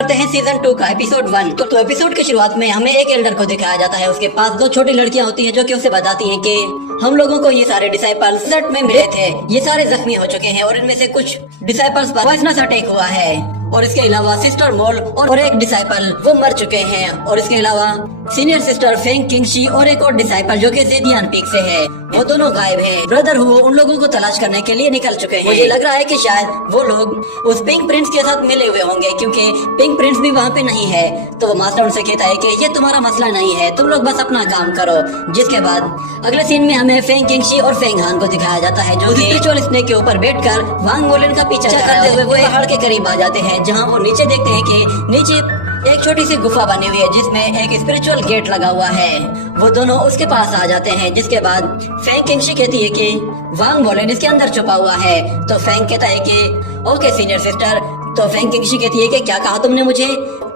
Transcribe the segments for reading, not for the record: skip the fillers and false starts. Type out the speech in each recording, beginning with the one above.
करते हैं सीजन 2 का एपिसोड 1। तो एपिसोड की शुरुआत में हमें एक एल्डर को दिखाया जाता है। उसके पास दो छोटी लड़कियां होती हैं जो कि उसे बताती हैं कि हम लोगों को ये सारे डिसाइपल्स सेट में मिले थे, ये सारे जख्मी हो चुके हैं और इनमें से कुछ डिसाइपल्स पर पॉइजनस अटैक हुआ है और इसके अलावा सिस्टर मोल और एक डिसाइपल वो मर चुके हैं और इसके अलावा सीनियर सिस्टर फेंग किंगशी और एक और डिसाइपल जो कि जेडियन पीक से है, वो दोनों गायब हैं। ब्रदर हु उन लोगों को तलाश करने के लिए निकल चुके हैं। मुझे लग रहा है कि शायद वो लोग उस पिंक प्रिंस के साथ मिले हुए होंगे क्योंकि पिंक प्रिंस भी वहाँ पे नहीं है। तो वो मास्टर उनसे कहता है कि ये तुम्हारा मसला नहीं है, तुम लोग बस अपना काम करो। जिसके बाद अगले सीन में हमें फेंग किंगशी और फेंग हान को दिखाया जाता है जो स्पिरिचुअल स्नेक के ऊपर बैठकर वांग मोलेन का पीछा करते हुए वो पहाड़ के करीब आ जाते हैं, जहाँ वो नीचे देखते हैं कि नीचे एक छोटी सी गुफा बनी हुई है जिसमें एक स्पिरिचुअल गेट लगा हुआ है। वो दोनों उसके पास आ जाते हैं। जिसके बाद फेंग किंगशी कहती है कि वांग मोलेन इसके अंदर छुपा हुआ है। तो फेंग कहता है कि ओके सीनियर सिस्टर। तो फेंग किंगशी कहती है कि क्या कहा तुमने मुझे?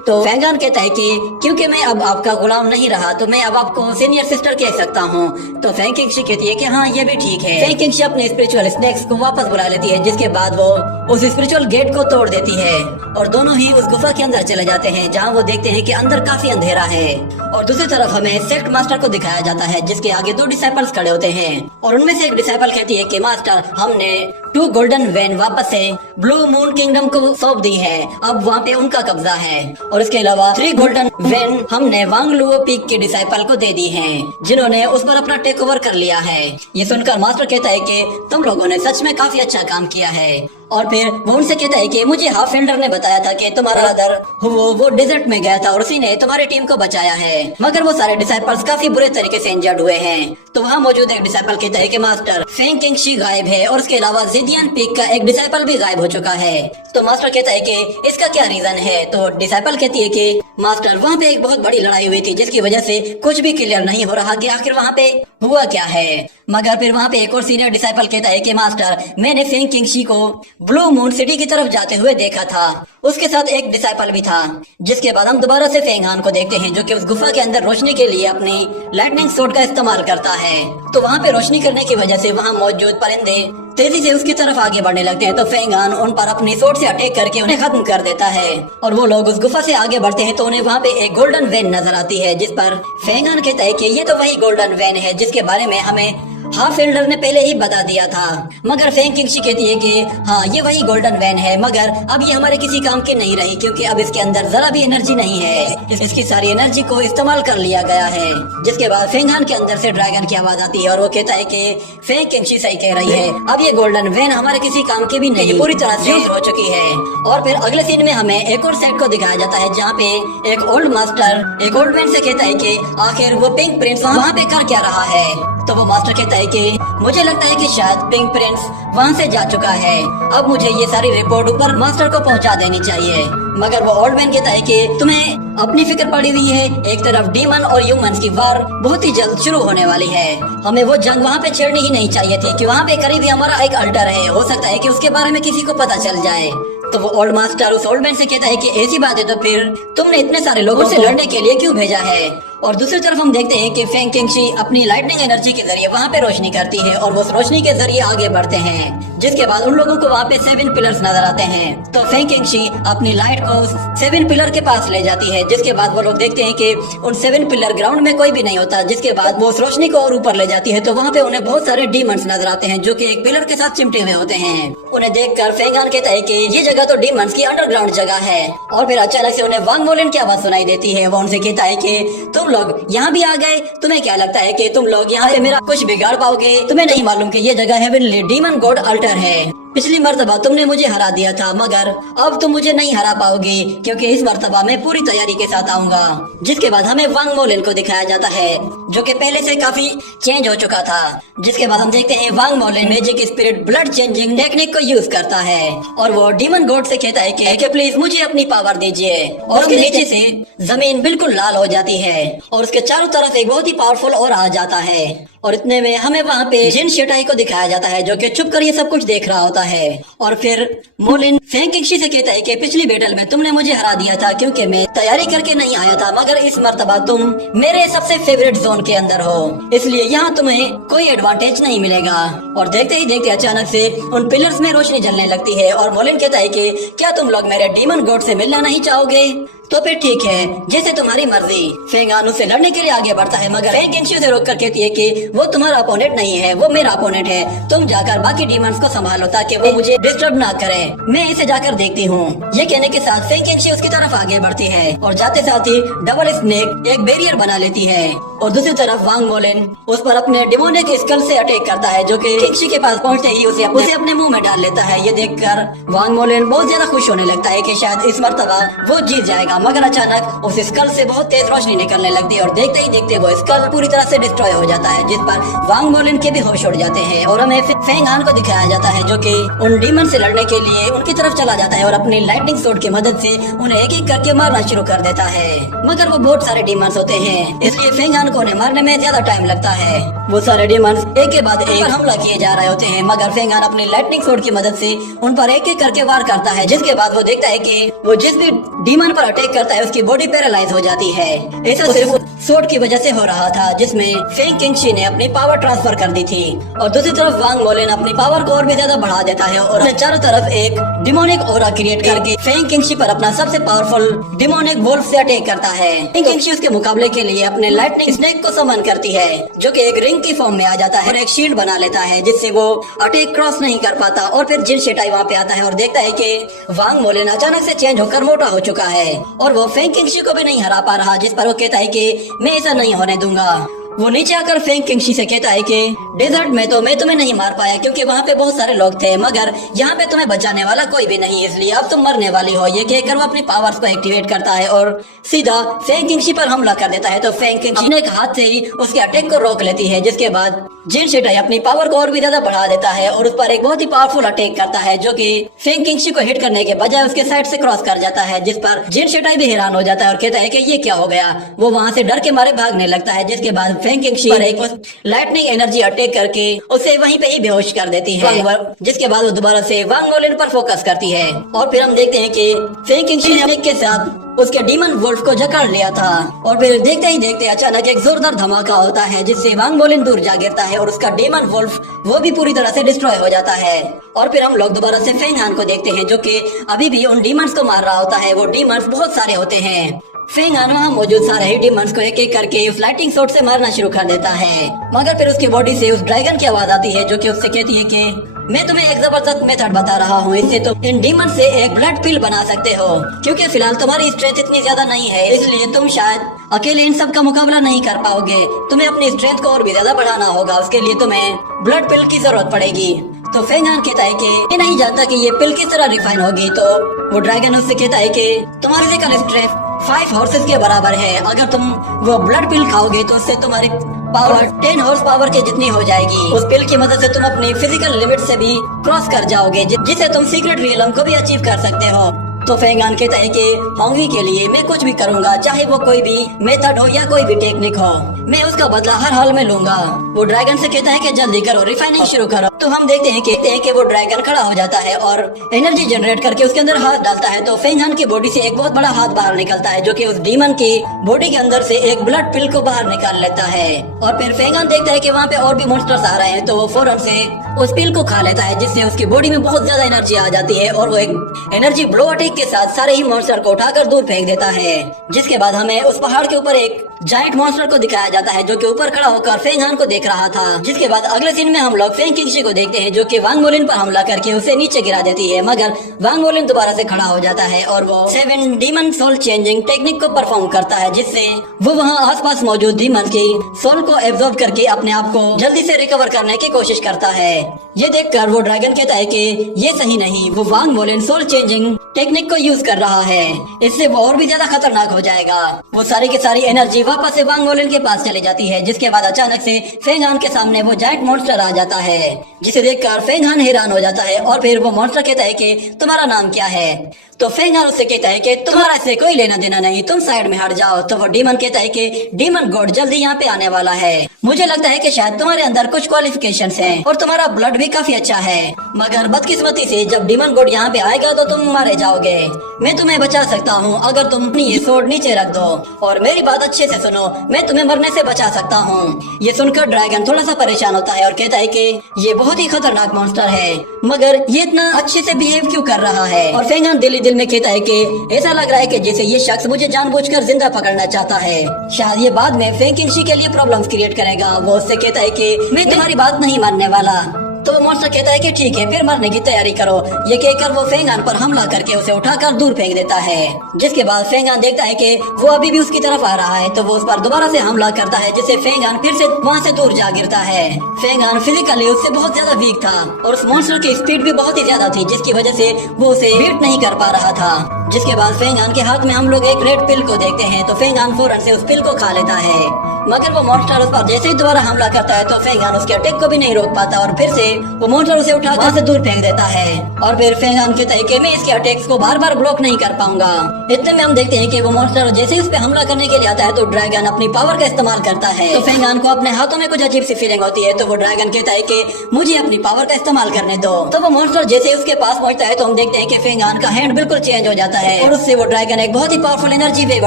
तो फेंगान कहता है कि क्योंकि मैं अब आपका गुलाम नहीं रहा तो मैं अब आपको सीनियर सिस्टर कह सकता हूँ। तो फेंग किंगशी कहती है कि हाँ ये भी ठीक है। फेंग किंगशी अपने स्पिरिचुअल स्नेक्स को वापस बुला लेती है, जिसके बाद वो उस स्पिरिचुअल गेट को तोड़ देती है और दोनों ही उस गुफा के अंदर चले जाते हैं, जहाँ वो देखते हैं कि अंदर काफी अंधेरा है। और दूसरी तरफ हमें सेक्ट मास्टर को दिखाया जाता है जिसके आगे दो डिसाइपल्स खड़े होते हैं और उनमें से एक डिसाइपल कहती है कि मास्टर हमने 2 गोल्डन वैन वापस से ब्लू मून किंगडम को सौंप दी है, अब वहाँ पे उनका कब्जा है। और इसके अलावा 3 गोल्डन वैन हमने वांग लुओ पीक के डिसाइपल को दे दी हैं, जिन्होंने उस पर अपना टेक ओवर कर लिया है। ये सुनकर मास्टर कहता है कि तुम लोगों ने सच में काफी अच्छा काम किया है। और फिर वो उनसे कहता है कि मुझे हाफ एल्डर ने बताया था कि तुम्हारा ब्रदर वो डेजर्ट में गया था और उसी ने तुम्हारी टीम को बचाया है, मगर वो सारे डिसाइपल्स काफी बुरे तरीके से इंजर्ड हुए हैं। तो वहाँ मौजूद एक डिसाइपल कहता है कि मास्टर फेंग किंगशी गायब है और उसके अलावा जेडियन पीक का एक डिसाइपल भी गायब हो चुका है। तो मास्टर कहता है कि इसका क्या रीजन है? तो डिसाइपल कहती है कि मास्टर वहाँ पे एक बहुत बड़ी लड़ाई हुई थी जिसकी वजह से कुछ भी क्लियर नहीं हो रहा कि आखिर वहाँ पे हुआ क्या है। मगर फिर वहाँ पे एक और सीनियर डिसाइपल कहता है कि मास्टर मैंने फेंग किंगशी को ब्लू मून सिटी की तरफ जाते हुए देखा था, उसके साथ एक डिसाइपल भी था। जिसके बाद हम दोबारा से फेंग हान को देखते हैं जो कि उस गुफा के अंदर रोशनी के लिए अपनी लाइटनिंग शॉट का इस्तेमाल करता है। तो वहाँ पे रोशनी करने की वजह से वहाँ मौजूद परिंदे तेजी से उसकी तरफ आगे बढ़ने लगते हैं। तो फेंग हान उन पर अपनी शॉट से अटैक करके उन्हें खत्म कर देता है और वो लोग उस गुफा से आगे बढ़ते हैं तो उन्हें वहाँ पे एक गोल्डन वैन नजर आती है, जिस पर फेंग हान कहता है कि ये तो वही गोल्डन वैन है जिसके बारे में हमें हाफ एल्डर ने पहले ही बता दिया था। मगर फेंग किंगशी कहती है कि हाँ ये वही गोल्डन वैन है, मगर अब ये हमारे किसी काम की नहीं रही क्योंकि अब इसके अंदर जरा भी एनर्जी नहीं है, इसकी सारी एनर्जी को इस्तेमाल कर लिया गया है। जिसके बाद फेंग हान के अंदर से ड्रैगन की आवाज आती है और वो कहता है कि फेंग किंगशी सही कह रही है, अब ये गोल्डन वैन हमारे किसी काम की भी नहीं, पूरी तरह से यूज हो चुकी है। और फिर अगले सीन में हमें एक और सेट को दिखाया जाता है जहाँ पे एक ओल्ड मास्टर एक ओल्ड मैन से कहता है कि आखिर वो पिंक प्रिंस वहाँ पे कर क्या रहा है। तो वो मास्टर कहता है कि मुझे लगता है कि शायद पिंक प्रिंस वहाँ से जा चुका है, अब मुझे ये सारी रिपोर्ट ऊपर मास्टर को पहुँचा देनी चाहिए। मगर वो ओल्ड मैन कहता है कि तुम्हें अपनी फिक्र पड़ी हुई है, एक तरफ डीमन और ह्यूमंस की वार बहुत ही जल्द शुरू होने वाली है, हमें वो जंग वहाँ पे छेड़नी ही नहीं चाहिए थी कि वहाँ पे करीब ही हमारा एक अल्टर है, हो सकता है कि उसके बारे में किसी को पता चल जाए। तो वो ओल्ड मास्टर उस ओल्ड मैन से कहता है कि ऐसी बात है तो फिर तुमने इतने सारे लोगों से लड़ने के लिए क्यों भेजा है। और दूसरी तरफ हम देखते हैं कि फेंग किंगशी अपनी लाइटनिंग एनर्जी के जरिए वहाँ पे रोशनी करती है और वो रोशनी के जरिए आगे बढ़ते हैं, जिसके बाद उन लोगों को वहाँ पे 7 पिलर्स नजर आते हैं। तो फेंग किंगशी अपनी लाइट को 7 पिलर के पास ले जाती है, जिसके बाद वो लोग देखते हैं कि उन 7 पिलर ग्राउंड में कोई भी नहीं होता। जिसके बाद वो उस रोशनी को और ऊपर ले जाती है तो वहाँ पे उन्हें बहुत सारे डीमंस नजर आते हैं जो कि एक पिलर के साथ चिमटे हुए होते हैं। उन्हें देखकर फेंग हान कहता है कि ये जगह तो डीमंस की अंडरग्राउंड जगह है। और फिर अचानक से उन्हें वांग मोलेन की आवाज सुनाई देती है। वो उनसे कहता है कि तुम लोग यहाँ भी आ गए, तुम्हें क्या लगता है कि तुम लोग यहाँ पे मेरा कुछ बिगाड़ पाओगे? तुम्हें नहीं मालूम कि ये जगह हेवनली डीमन गॉड अल्टर है। पिछली मर्तबा तुमने मुझे हरा दिया था, मगर अब तुम मुझे नहीं हरा पाओगे क्योंकि इस मर्तबा मैं पूरी तैयारी के साथ आऊंगा। जिसके बाद हमें वांग मोलेन को दिखाया जाता है जो कि पहले से काफी चेंज हो चुका था। जिसके बाद हम देखते हैं Wang Molen magic spirit blood changing technique को यूज करता है और वो डीमन गॉड से कहता है कि प्लीज मुझे अपनी पावर दीजिए। और उसके नीचे से जमीन बिल्कुल लाल हो जाती है और उसके चारों तरफ एक बहुत ही पावरफुल और आ जाता है। और इतने में हमें वहाँ पे जिन शेटाई को दिखाया जाता है जो कि छुप कर ये सब कुछ देख रहा होता है। और फिर मोलिन फेंग किंगशी से कहता है कि पिछली बैटल में तुमने मुझे हरा दिया था क्योंकि मैं तैयारी करके नहीं आया था, मगर इस मर्तबा तुम मेरे सबसे फेवरेट जोन के अंदर हो, इसलिए यहाँ तुम्हें कोई एडवांटेज नहीं मिलेगा। और देखते ही देखते अचानक से उन पिलर्स में रोशनी जलने लगती है और मोलिन कहता है कि क्या तुम लोग मेरे डीमन गॉड से मिलना नहीं चाहोगे? तो फिर ठीक है, जैसे तुम्हारी मर्जी। फेंगान उससे लड़ने के लिए आगे बढ़ता है, मगर फेंग किंगशी उसे रोक कर कहती है कि वो तुम्हारा अपोनेंट नहीं है, वो मेरा अपोनेंट है। तुम जाकर बाकी डीमंस को संभालो ताकि वो मुझे डिस्टर्ब ना करे। मैं इसे जाकर देखती हूँ। ये कहने के साथ फेंग किंगशी उसकी तरफ आगे बढ़ती है और जाते साथ ही डबल स्नेक एक बैरियर बना लेती है और दूसरी तरफ वांग मोलिन उस पर अपने डिमोनिक स्कल से अटैक करता है, जो कि किंगशी के पास पहुँचते ही उसे अपने मुंह में डाल लेता है। ये देखकर वांग मोलिन बहुत ज्यादा खुश होने लगता है कि शायद इस मर्तबा वो जीत जाएगा, मगर अचानक उस स्कल से बहुत तेज रोशनी निकलने लगती है और देखते ही देखते वो स्कल पूरी तरह से डिस्ट्रॉय हो जाता है, जिस पर वांग मोलिन के भी होश उड़ जाते हैं और हमें फेंग हान को दिखाया जाता है, जो कि उन डीमन से लड़ने के लिए उनकी तरफ चला जाता है और अपनी लाइटनिंग सोर्ड की मदद से उन्हें एक एक करके मारना शुरू कर देता है। मगर वो बहुत सारे डीमंस होते हैं, इसलिए फेंग हान को उन्हें मारने में ज्यादा टाइम लगता है। वो सारे डीमंस एक के बाद एक हमला किए जा रहे होते हैं, मगर फेंग हान अपनी लाइटनिंग सोर्ड की मदद से उन पर एक एक करके वार करता है, जिसके बाद वो देखता है कि वो जिस भी डीमन पर अटैक करता है उसकी बॉडी पैरालाइज हो जाती है। ऐसा सिर्फ सोर्ड की वजह से हो रहा था, जिसमें फेंग किंगशी ने अपनी पावर ट्रांसफर कर दी थी और दूसरी तरफ वांग मोलिन अपनी पावर को और भी ज्यादा बढ़ा देता है और चारों तरफ एक डिमोनिक ऑरा क्रिएट करके फेंग किंगशी पर अपना सबसे पावरफुल डिमोनिक वोल्फ से अटैक करता है। फेंग किंगशी उसके मुकाबले के लिए अपने लाइटनिंग स्नेक को समन करती है, जो कि एक रिंग की फॉर्म में आ जाता है और एक शील्ड बना लेता है, जिससे वो अटैक क्रॉस नहीं कर पाता। और फिर जिन शेटाई वहाँ पे आता है और देखता है कि वांग मोलिन अचानक से चेंज होकर मोटा हो चुका है और वो फेंग किंगशी को भी नहीं हरा पा रहा, जिस पर वो कहता है कि मैं ऐसा नहीं होने दूंगा। वो नीचे आकर फेंग किंगशी से कहता है कि डेजर्ट में तो मैं तुम्हें नहीं मार पाया क्योंकि वहाँ पे बहुत सारे लोग थे, मगर यहाँ पे तुम्हें बचाने वाला कोई भी नहीं, इसलिए अब तुम मरने वाली हो। ये कहकर वो अपनी पावर्स को एक्टिवेट करता है और सीधा फेंग किंगशी पर हमला कर देता है। तो फेंग किंगशी अपने एक हाथ से ही उसके अटैक को रोक लेती है, जिसके बाद जिन शेटाई अपनी पावर को और भी ज्यादा बढ़ा देता है और उस पर एक बहुत ही पावरफुल अटैक करता है, जो कि फेंग किंगशी को हिट करने के बजाय उसके साइड से क्रॉस कर जाता है, जिस पर जिन शेटाई भी हैरान हो जाता है और कहता है कि ये क्या हो गया। वो वहाँ से डर के मारे भागने लगता है, जिसके बाद फेंग किंगशी पर एक लाइटनिंग एनर्जी अटैक करके उसे वहीं पे ही बेहोश कर देती है, जिसके बाद वो दोबारा से वांग मोलिन पर फोकस करती है। और फिर हम देखते हैं कि फेंग किंगशी ने के साथ उसके डीमन वुल्फ को जकड़ लिया था और फिर देखते ही देखते अचानक एक जोरदार धमाका होता है, जिससे वांग मोलिन दूर जा गिरता है और उसका डीमन वुल्फ वो भी पूरी तरह से डिस्ट्रॉय हो जाता है। और फिर हम लोग दोबारा से फेंग हान को देखते हैं, जो कि अभी भी उन डीमंस को मार रहा होता है। वो डीमंस बहुत सारे होते हैं। फेंग हान वहाँ मौजूद सारे ही डीमंस को एक एक करके उस लाइटिंग शॉट से मारना शुरू कर देता है, मगर फिर उसकी बॉडी से उस ड्रैगन की आवाज आती है, जो कि उससे कहती है कि मैं तुम्हें एक जबरदस्त मेथड बता रहा हूँ, इससे तुम इन डीमन से एक ब्लड पिल बना सकते हो, क्योंकि फिलहाल तुम्हारी स्ट्रेंथ इतनी ज्यादा नहीं है, इसलिए तुम शायद अकेले इन सब का मुकाबला नहीं कर पाओगे। तुम्हें अपनी स्ट्रेंथ को और भी ज्यादा बढ़ाना होगा, उसके लिए तुम्हें ब्लड पिल की जरूरत पड़ेगी। तो फेंग हान कहता है कि मैं नहीं जानता कि ये पिल किस तरह रिफाइन होगी। तो वो ड्रैगन उससे कहता है कि तुम्हारी फिजिकल स्ट्रेंथ 5 हॉर्सेस के बराबर है, अगर तुम वो ब्लड पिल खाओगे तो उससे तुम्हारी पावर 10 हॉर्स पावर के जितनी हो जाएगी। उस पिल की मदद से तुम अपनी फिजिकल लिमिट से भी क्रॉस कर जाओगे, जिससे तुम सीक्रेट रियलम को भी अचीव कर सकते हो। तो फेंग हान कहता है कि होंगी के लिए मैं कुछ भी करूंगा, चाहे वो कोई भी मेथड हो या कोई भी टेक्निक हो, मैं उसका बदला हर हाल में लूंगा। वो ड्रैगन से कहता है कि जल्दी करो, रिफाइनिंग शुरू करो। तो हम देखते हैं कि वो ड्रैगन खड़ा हो जाता है और एनर्जी जनरेट करके उसके अंदर हाथ डालता है। तो फेंग हान की बॉडी से एक बहुत बड़ा हाथ बाहर निकलता है, जो कि उस डीमन की बॉडी के अंदर से एक ब्लड पिल को बाहर निकाल लेता है। और फिर फेंग हान देखता है कि वहाँ पे और भी मॉन्स्टर्स आ रहे हैं, तो वो फौरन से उस पिल को खा लेता है, जिससे उसकी बॉडी में बहुत ज्यादा एनर्जी आ जाती है और वो एक एनर्जी ब्लो अटैक के साथ सारे ही मॉन्स्टर को उठाकर दूर फेंक देता है। जिसके बाद हमें उस पहाड़ के ऊपर एक जायंट मॉन्स्टर को दिखाया जाता है, जो कि ऊपर खड़ा होकर फेंग हान को देख रहा था। जिसके बाद अगले सीन में हम लोग फेंग किंगशी को देखते हैं, जो कि वांग मोलिन पर हमला करके उसे नीचे गिरा देती है, मगर वांग मोलिन दोबारा से खड़ा हो जाता है और वो 7 डीमन सोल चेंजिंग टेक्निक को परफॉर्म करता है, जिससे वो वहाँ आसपास मौजूद डीमन की सोल को एब्जॉर्ब करके अपने आप को जल्दी से रिकवर करने की कोशिश करता है। ये देखकर वो ड्रैगन कहता है कि ये सही नहीं, वो वांग मोलिन सोल चेंजिंग टेक्निक को यूज कर रहा है, इससे वो और भी ज्यादा खतरनाक हो जाएगा। वो सारी की सारी एनर्जी वापस से वांग मोलिन के पास चली जाती है, जिसके बाद अचानक से फेंग हान के सामने वो जायंट मॉन्स्टर आ जाता है, जिसे देखकर फेंग हान हैरान हो जाता है। और फिर वो मॉन्स्टर कहता है कि तुम्हारा नाम क्या है? तो फेंग हान उससे कहता है कि तुम्हारा इससे कोई लेना देना नहीं, तुम साइड में हट जाओ। तो वो डीमन कहता है कि डीमन गॉड जल्दी यहाँ पे आने वाला है, मुझे लगता है कि शायद तुम्हारे अंदर कुछ क्वालिफिकेशंस हैं और तुम्हारा ब्लड भी काफी अच्छा है, मगर बदकिस्मती से जब डीमन गॉड यहाँ पे आएगा तो तुम मारे जाओगे। मैं तुम्हें बचा सकता हूँ अगर तुम अपनी ये स्वॉर्ड नीचे रख दो, और मेरी बात अच्छे से सुनो, मैं तुम्हें मरने से बचा सकता हूँ। ये सुनकर ड्रैगन थोड़ा सा परेशान होता है और कहता है कि ये बहुत ही खतरनाक मॉन्स्टर है, मगर ये इतना अच्छे से बिहेव क्यों कर रहा है। और फेंगान दिल ही दिल में कहता है कि ऐसा लग रहा है कि जैसे ये शख्स मुझे जानबूझकर जिंदा पकड़ना चाहता है। शायद ये बाद में फेंकिंगशी के लिए प्रॉब्लम्स क्रिएट करेगा। वो उससे कहता है कि मैं तुम्हारी बात नहीं मानने वाला। तो वो मॉन्स्टर कहता है कि ठीक है, फिर मरने की तैयारी करो। ये कहकर वो फेंगान पर हमला करके उसे उठाकर दूर फेंक देता है। जिसके बाद फेंगान देखता है कि वो अभी भी उसकी तरफ आ रहा है, तो वो उस पर दोबारा से हमला करता है, जिससे फेंगान फिर से वहाँ से दूर जा गिरता है। फेंगान फिजिकली उससे बहुत ज्यादा वीक था और उस मॉन्स्टर की स्पीड भी बहुत ही ज्यादा थी, जिसकी वजह से वो उसे बीट नहीं कर पा रहा था। जिसके बाद फेंगान के हाथ में हम लोग एक रेड पिल को देखते हैं, तो फेंगान फौरन से उस पिल को खा लेता है। मगर वो मॉन्स्टर उस पर जैसे ही दोबारा हमला करता है तो फेंगान उसके अटैक को भी नहीं रोक पाता और फिर से वो मॉन्स्टर उसे उठा वहाँ से दूर फेंक देता है। और फिर फेंगान कहता है कि मैं इसके अटैक्स को बार बार ब्लॉक नहीं कर पाऊंगा। इतने में हम देखते हैं कि वो मॉन्स्टर जैसे ही उस पे हमला करने के लिए आता है तो ड्रैगन अपनी पावर का इस्तेमाल करता है। तो फेंगान को अपने हाथों में कुछ अजीब सी फीलिंग होती है, तो वो ड्रैगन कहता है कि मुझे अपनी पावर का इस्तेमाल करने दो। तो वो मॉन्स्टर जैसे ही उसके पास पहुंचता है तो हम देखते हैं कि फेंगान का हैंड बिल्कुल चेंज हो जाता है और उससे वो ड्रैगन एक बहुत ही पावरफुल एनर्जी वेव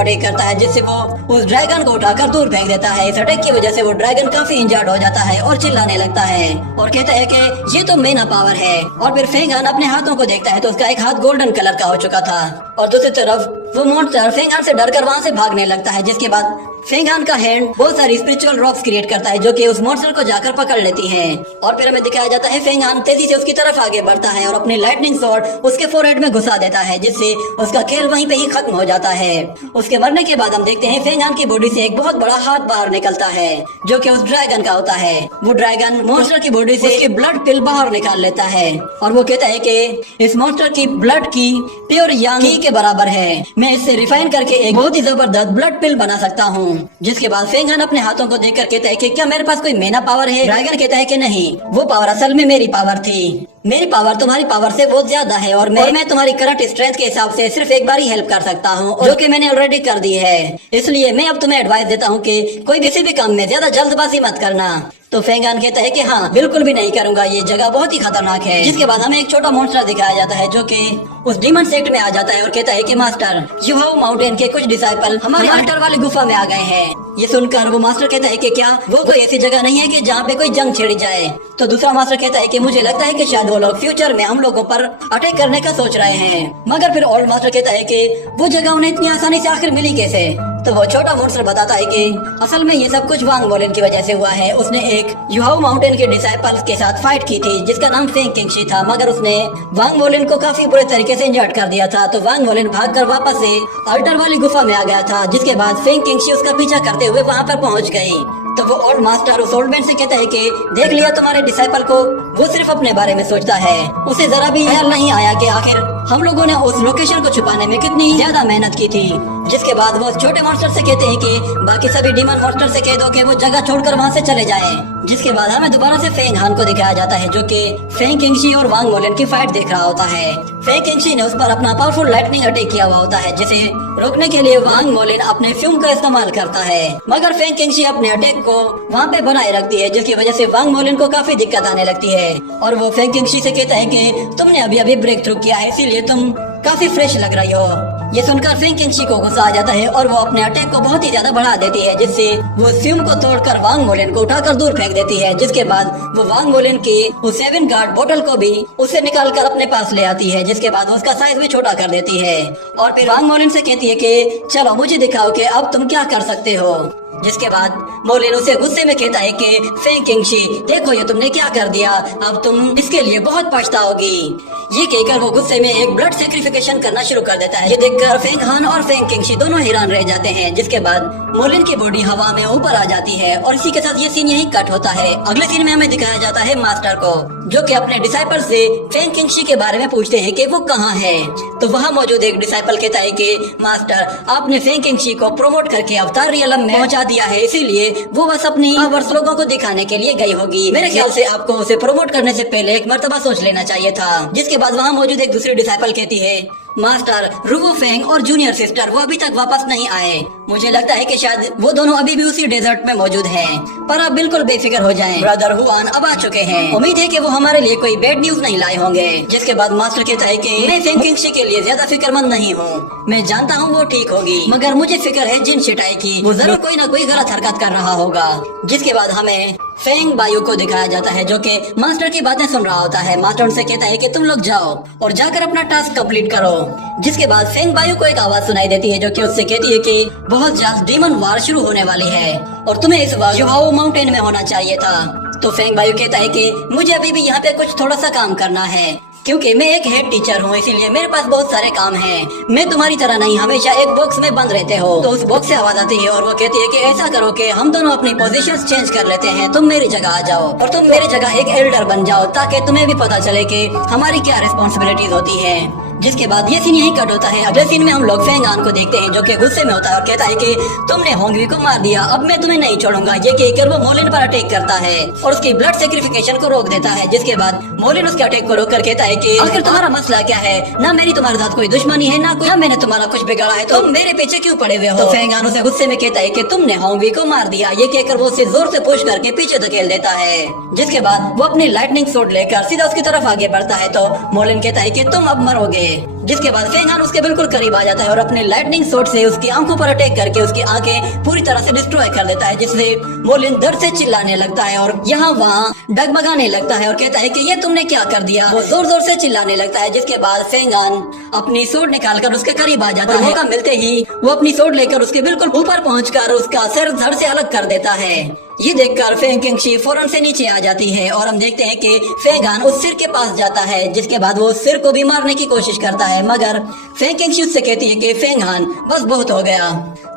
अटैक करता है, जिससे वो उस ड्रैगन को उठाकर दूर फेंक देता है। इस अटैक की वजह से वो ड्रैगन काफी इंजर्ड हो जाता है और चिल्लाने लगता है और कहता है कि ये तो मेना पावर है। और फिर फेंगान अपने हाथों को देखता है तो उसका एक हाथ गोल्डन कलर का हो चुका था और दूसरी तरफ वो मॉन्स्टर फेंगान से डरकर वहाँ से भागने लगता है। जिसके बाद फेंगान का हैंड बहुत सारी स्पिरिचुअल रॉक्स क्रिएट करता है जो कि उस मॉन्स्टर को जाकर पकड़ लेती हैं। और फिर हमें दिखाया जाता है फेंगान तेजी से उसकी तरफ आगे बढ़ता है और अपनी लाइटनिंग स्वॉर्ड उसके फोरहेड में घुसा देता है, जिससे उसका खेल वहीं पे ही खत्म हो जाता है। उसके मरने के बाद हम देखते हैं फेंगान की बॉडी से एक बहुत बड़ा हाथ बाहर निकलता है जो कि उस ड्रैगन का होता है। वो ड्रैगन मॉन्स्टर की बॉडी से उसकी ब्लड पिल बाहर निकाल लेता है और वो कहता है कि इस मॉन्स्टर की ब्लड की प्योर यांग घी के बराबर है, मैं इससे रिफाइन करके एक बहुत ही जबरदस्त ब्लड पिल बना सकता हूँ। जिसके बाद फेंगान अपने हाथों को देखकर कहता है कि क्या मेरे पास कोई मेना पावर है। ड्रैगन कहता है कि नहीं, वो पावर असल में मेरी पावर थी। मेरी पावर तुम्हारी पावर से बहुत ज्यादा है और मैं तुम्हारी करंट स्ट्रेंथ के हिसाब से सिर्फ एक बार ही हेल्प कर सकता हूँ, जो कि मैंने ऑलरेडी कर दी है। इसलिए मैं अब तुम्हें एडवाइस देता हूँ कि कोई किसी भी काम में ज्यादा जल्दबाजी मत करना। तो फेंगान कहता है कि हाँ बिल्कुल भी नहीं करूंगा, ये जगह बहुत ही खतरनाक है। जिसके बाद हमें एक छोटा मॉन्स्टर दिखाया जाता है जो कि उस डीमन सेक्ट में आ जाता है और कहता है कि मास्टर युहाओ माउंटेन के कुछ डिसाइपल हमारे अल्टर वाली गुफा में आ गए हैं। ये सुनकर वो मास्टर कहता है कि क्या वो कोई ऐसी जगह नहीं है कि जहाँ पे कोई जंग छेड़ी जाए। तो दूसरा मास्टर कहता है कि मुझे लगता है कि शायद वो लोग फ्यूचर में हम लोगों पर अटैक करने का सोच रहे हैं। मगर फिर ओल्ड मास्टर कहता है कि वो जगह उन्हें इतनी आसानी से आखिर मिली कैसे। तो वो छोटा मॉन्स्टर बताता है कि असल में ये सब कुछ वांग वोलिन की वजह से हुआ है। उसने एक युहाओ माउंटेन के डिसाइपल्स के साथ फाइट की थी जिसका नाम फेंकिंगशी था, मगर उसने वांग वोलिन को काफी बुरे तरीके से इंजर्ड कर दिया था। तो वांग वोलिन भागकर वापस से अल्टर वाली गुफा में आ गया था, जिसके बाद फेंकिंगशी उसका पीछा करते हुए वहाँ पर पहुँच गयी। तो वो ओल्ड मास्टर उस ओल्ड मैन से कहता है कि देख लिया तुम्हारे डिसाइपल को, वो सिर्फ अपने बारे में सोचता है। उसे जरा भी ख्याल नहीं आया कि आखिर हम लोगों ने उस लोकेशन को छुपाने में कितनी ज्यादा मेहनत की थी। जिसके बाद वो छोटे मॉन्स्टर से कहते हैं कि बाकी सभी डीमन मॉन्स्टर से कह दो कि वो जगह छोड़कर वहाँ से चले जाएं। जिसके बाद हमें दोबारा से फेंग हान को दिखाया जाता है जो कि फेंकिंगशी और वांग वोलिन की फाइट देख रहा होता है। फेंकिंगशी ने उस पर अपना पावरफुल लाइटनिंग अटैक किया हुआ होता है, जिसे रोकने के लिए वांग वोलिन अपने फ्यूम का इस्तेमाल करता है। मगर फेंकिंगशी अपने अटैक को वहाँ पे बनाए रखती है, जिसकी वजह से वांग वोलिन को काफी दिक्कत आने लगती है। और वो फेंकिंगशी से कहता है कि तुमने अभी अभी ब्रेक थ्रू किया है, इसीलिए तुम काफी फ्रेश लग रही हो। ये सुनकर फेंकिंगशी को गुस्सा आ जाता है और वो अपने अटैक को बहुत ही ज्यादा बढ़ा देती है, जिससे वो फ्यूम को तोड़कर वांग वोलिन को उठाकर दूर फेंक देती है। जिसके बाद वो वांग वोलिन की उस 7 गार्ड बोतल को भी उससे निकालकर अपने पास ले आती है, जिसके बाद उसका साइज भी छोटा कर देती है। और फिर वांग वोलिन से कहती है कि चलो मुझे दिखाओ कि अब तुम क्या कर सकते हो। जिसके बाद मोलिन उसे गुस्से में कहता है कि फेंकिंगशी देखो ये तुमने क्या कर दिया, अब तुम इसके लिए बहुत पछताओगी। ये कहकर वो गुस्से में एक ब्लड सैक्रिफिकेशन करना शुरू कर देता है। ये देखकर फेंग हान और फेंकिंगशी दोनों हैरान रह जाते हैं। जिसके बाद मोलिन की बॉडी हवा में ऊपर आ जाती है और इसी के साथ ये सीन यहीं कट होता है। अगले सीन में हमें दिखाया जाता है मास्टर को, जो कि अपने डिसाइपल से फेंकिंगशी के बारे में पूछते हैं कि वो कहाँ है। तो वहाँ मौजूद एक डिसाइपल कहता है कि मास्टर आपने फेंकिंगशी को प्रमोट करके अवतार रियलम में पहुँचा दिया है, इसीलिए वो बस अपनी पावर्स लोगों को दिखाने के लिए गई होगी। मेरे ख्याल से आपको उसे प्रमोट करने से पहले एक मर्तबा सोच लेना चाहिए था। जिसके बाद वहाँ मौजूद एक दूसरी डिसाइपल कहती है मास्टर रुवो फेंग और जूनियर सिस्टर वो अभी तक वापस नहीं आए। मुझे लगता है कि शायद वो दोनों अभी भी उसी डेजर्ट में मौजूद हैं। पर आप बिल्कुल बेफिक्र हो जाएं, ब्रदर हुआन अब आ चुके हैं। उम्मीद है कि वो हमारे लिए कोई बैड न्यूज नहीं लाए होंगे। जिसके बाद मास्टर कहता है कि मैं फेंग किंगशी के लिए ज्यादा फिक्रमंद नहीं हूँ। मैं जानता हूँ वो ठीक होगी, मगर मुझे फिक्र है जिन शिटाई की। वो जरूर कोई ना कोई गलत हरकत कर रहा होगा। जिसके बाद हमें फेंग बायू को दिखाया जाता है जो कि मास्टर की बातें सुन रहा होता है। मास्टर उनसे कहता है कि तुम लोग जाओ और जाकर अपना टास्क कंप्लीट करो। जिसके बाद फेंग बायू को एक आवाज सुनाई देती है जो कि उससे कहती है कि बहुत जल्द डीमन वार शुरू होने वाली है और तुम्हें इस वक्त युहाओ माउंटेन में होना चाहिए था। तो फेंग बायू कहता है कि मुझे अभी भी यहाँ पे कुछ थोड़ा सा काम करना है, क्योंकि मैं एक हेड टीचर हूँ, इसीलिए मेरे पास बहुत सारे काम हैं। मैं तुम्हारी तरह नहीं हमेशा एक बॉक्स में बंद रहते हो। तो उस बॉक्स से आवाज आती है और वो कहती है कि ऐसा करो कि हम दोनों अपनी पोजीशंस चेंज कर लेते हैं। तुम मेरी जगह आ जाओ और तुम मेरी जगह एक एल्डर बन जाओ, ताकि तुम्हें भी पता चले कि हमारी क्या रिस्पॉन्सिबिलिटीज होती है। जिसके बाद ये सीन यही कट होता है। अगले सीन में हम लोग फेंग आन को देखते हैं जो कि गुस्से में होता है और कहता है कि तुमने होंगवी को मार दिया, अब मैं तुम्हें नहीं छोड़ूंगा। ये कहकर वो मोलिन पर अटैक करता है और उसकी ब्लड सेक्रिफिकेशन को रोक देता है। जिसके बाद मोलिन उसके अटैक को रोक कर कहता है कि आखिर तुम्हारा मसला क्या है? ना मेरी तुम्हारे साथ कोई दुश्मनी है, ना मैंने तुम्हारा कुछ बिगाड़ा है, तो मेरे पीछे क्यों पड़े हुए हो? तो फेंग आन उसे गुस्से में कहता है कि तुमने होंगवी को मार दिया। ये कहकर वो उसे जोर से पुश करके पीछे धकेल देता है। जिसके बाद वो अपनी लाइटनिंग शॉट लेकर सीधा उसकी तरफ आगे बढ़ता है। तो मोलिन कहता है कि तुम अब मरोगे। जिसके बाद फेंग आन उसके बिल्कुल करीब आ जाता है और अपने लाइटनिंग शॉट से उसकी आंखों पर अटैक करके उसकी आंखें पूरी तरह से डिस्ट्रॉय कर देता है। जिससे मोलिन दर्द से चिल्लाने लगता है और यहाँ वहाँ डगमगाने लगता है और कहता है कि ये तुमने क्या कर दिया। वो जोर जोर से चिल्लाने लगता है। जिसके बाद फेंग आन अपनी सोड निकालकर उसके करीब आ जाता है। मौका मिलते ही वो अपनी सोड लेकर उसके बिल्कुल ऊपर पहुंचकर उसका सिर धड़ से अलग कर देता है। ये देखकर फेंग किंगशी फौरन से नीचे आ जाती है और हम देखते हैं कि फेंग आन उस सिर के पास जाता है। जिसके बाद वो उस सिर को भी मारने की कोशिश करता है, मगर फेंग किंगशी उससे कहती है कि फेंग आन बस बहुत हो गया।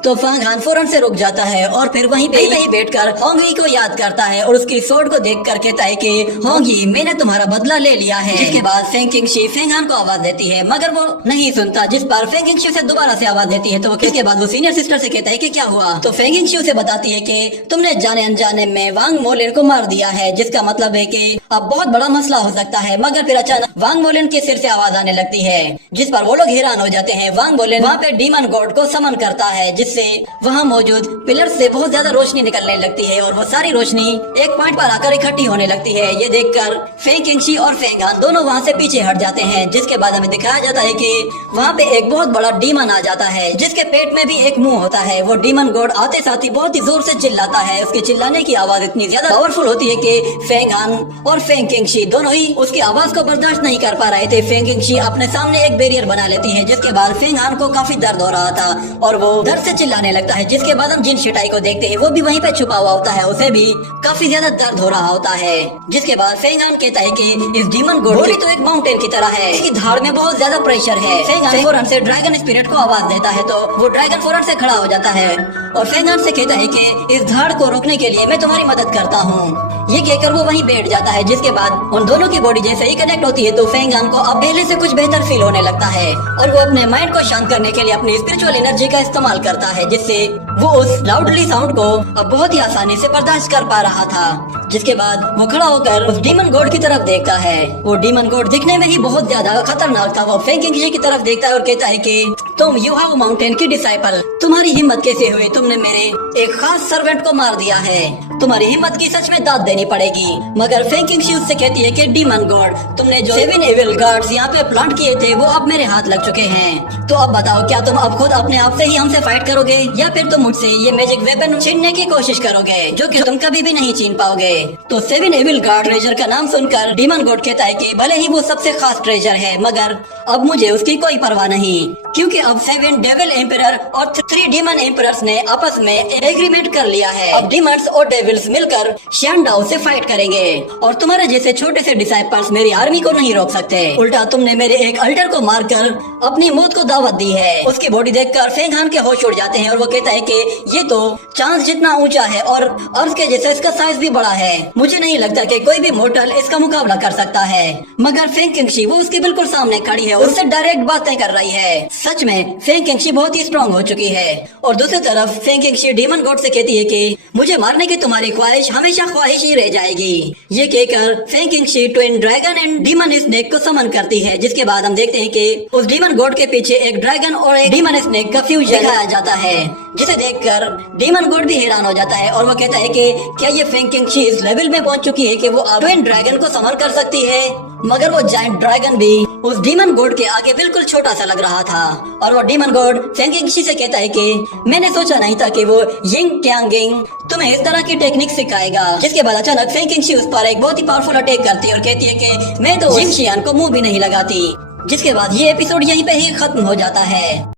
तो फेंग आन फौरन से रुक जाता है और फिर वहीं पे ही बैठकर होंगी को याद करता है और उसकी सोड को देखकर कहता है कि होंगी मैंने तुम्हारा बदला ले लिया है। जिसके बाद फेंग किंगशी फेंग आन को आवाज देती है, मगर वो नहीं सुनता। जिस पर फेंग किंगशी उसे दोबारा से आवाज देती है। तो इसके बाद वो सीनियर सिस्टर से कहता है कि क्या हुआ? तो फेंग किंगशी उसे बताती है कि तुमने जाने अनजाने में वांग मोलिन को मार दिया है, जिसका मतलब है कि अब बहुत बड़ा मसला हो सकता है। मगर फिर अचानक वांग मोलिन के सिर से आवाज आने लगती है, जिस पर वो लोग हैरान हो जाते हैं। वांग मोलिन वहाँ पे डीमन गॉड को समन करता है, जिससे वहाँ मौजूद पिलर से बहुत ज्यादा रोशनी निकलने लगती है और वो सारी रोशनी एक पॉइंट पर आकर इकट्ठी होने लगती है। ये देखकर फेंग किंगशी और फेंग आन दोनों वहाँ से पीछे हट जाते हैं। जिसके बाद हमें दिखाया जाता है कि वहाँ पे एक बहुत बड़ा डीमन आ जाता है, जिसके पेट में भी एक मुंह होता है। वो डीमन गॉड आते साथ ही बहुत ही जोर से चिल्लाता है। उसके चिल्लाने की आवाज इतनी ज्यादा पावरफुल होती है कि फेंग आन और फेंग किंगशी दोनों ही उसकी आवाज को बर्दाश्त नहीं कर पा रहे थे। फेंग किंगशी अपने सामने एक बैरियर बना लेती है। जिसके बाद फेंग आन को काफी दर्द हो रहा था और वो दर्द से चिल्लाने लगता है। जिसके बाद हम जिन शिटाई को देखते हैं वो भी वहीं पे छुपा हुआ होता है, उसे भी काफी ज्यादा दर्द हो रहा होता है। जिसके बाद फेंग आन कहता है कि इस डीमन गॉड बॉडी तो एक माउंटेन की तरह है, इसकी धाड़ में बहुत ज्यादा प्रेशर है। फेंग आन फौरन से ड्रैगन स्पिरिट को आवाज देता है, तो वो ड्रैगन फौरन से खड़ा हो जाता है और फेंग आन से कहता है कि इस धाड़ को रोकने के लिए मैं तुम्हारी मदद करता हूँ। ये कहकर वो वहीं बैठ जाता है। जिसके बाद उन दोनों की बॉडी जैसे ही कनेक्ट होती है तो फेंग आन को अब पहले से कुछ बेहतर फील होने लगता है और वो अपने माइंड को शांत करने के लिए अपनी स्पिरिचुअल एनर्जी का इस्तेमाल करता है, जिससे वो उस लाउडली साउंड को अब बहुत ही आसानी से बर्दाश्त कर पा रहा था। जिसके बाद वो खड़ा होकर उस डीमन गॉड की तरफ देखता है। वो डीमन गॉड दिखने में ही बहुत ज्यादा खतरनाक था। वो फेंग किंगशी की तरफ देखता है और कहता है कि तुम युहाओ माउंटेन की डिसाइपल, तुम्हारी हिम्मत कैसे हुई? तुमने मेरे एक खास सर्वेंट को मार दिया है। तुम्हारी हिम्मत की सच में दाद देनी पड़ेगी। मगर फेंग किंगशी उससे कहती है कि डीमन गॉड, तुमने जो 7 एविल गार्ड्स यहाँ पे प्लांट किए थे वो अब मेरे हाथ लग चुके हैं। तो अब बताओ, क्या तुम अब खुद अपने आप से ही हमसे फाइट करोगे या फिर तुम मुझसे ये मैजिक वेपन छीनने की कोशिश करोगे, जो कि तुम कभी भी नहीं छीन पाओगे? तो 7 एविल गार्ड ट्रेजर का नाम सुनकर डीमन गॉड कहता है कि भले ही वो सबसे खास ट्रेजर है, मगर अब मुझे उसकी कोई परवाह नहीं, क्योंकि अब 7 डेविल एम्परर और 3 डीमन एम्परर्स ने आपस में एग्रीमेंट कर लिया है। अब डीमंस और डेविल्स मिलकर शानडाओ से फाइट करेंगे और तुम्हारे जैसे छोटे से डिसाइपल्स मेरी आर्मी को नहीं रोक सकते। उल्टा तुमने मेरे एक अल्टर को मारकर अपनी मौत को दावत दी है। उसकी बॉडी देखकर फेंग आन के होश उड़ जाते हैं और वो कहता है कि ये तो चांद जितना ऊंचा है और अर्थ के जैसे इसका साइज भी बड़ा है। मुझे नहीं लगता कि कोई भी मोर्टल इसका मुकाबला कर सकता है। मगर फेंग किंगशी वो उसके बिल्कुल सामने खड़ी है, उससे डायरेक्ट बातें कर रही है। सच में फेंग किंगशी बहुत ही स्ट्रांग हो चुकी है। और दूसरी तरफ फेंग किंगशी डीमन गॉड से कहती है कि मुझे मारने की तुम्हारी ख्वाहिश हमेशा ख्वाहिश ही रह जाएगी। ये कहकर Feng Qingshi twin dragon and demon snake को समन करती है, जिसके बाद हम देखते हैं कि उस डीमन गॉड के पीछे एक ड्रैगन और एक डीमन स्नेक का फ्यूजन दिखाया जाता है, जिसे देखकर डीमन गॉड भी हैरान हो जाता है और वो कहता है कि क्या ये फेंग किंगशी इस लेवल में पहुंच चुकी है कि वो ट्विन ड्रैगन को समन कर सकती है। मगर वो जायंट ड्रैगन भी उस डीमन गॉड के आगे बिल्कुल छोटा सा लग रहा था और वो डीमन गॉड फेंग किंगशी से कहता है कि मैंने सोचा नहीं था कि वो यिंग ट्यांगिंग तुम्हें इस तरह की टेक्निक सिखाएगा। जिसके बाद अचानक फेंग किंगशी उस पर एक बहुत ही पावरफुल अटैक करती है और कहती है कि मैं तो जिंग शियान को मुंह भी नहीं लगाती। जिसके बाद ये एपिसोड यहीं पे ही खत्म हो जाता है।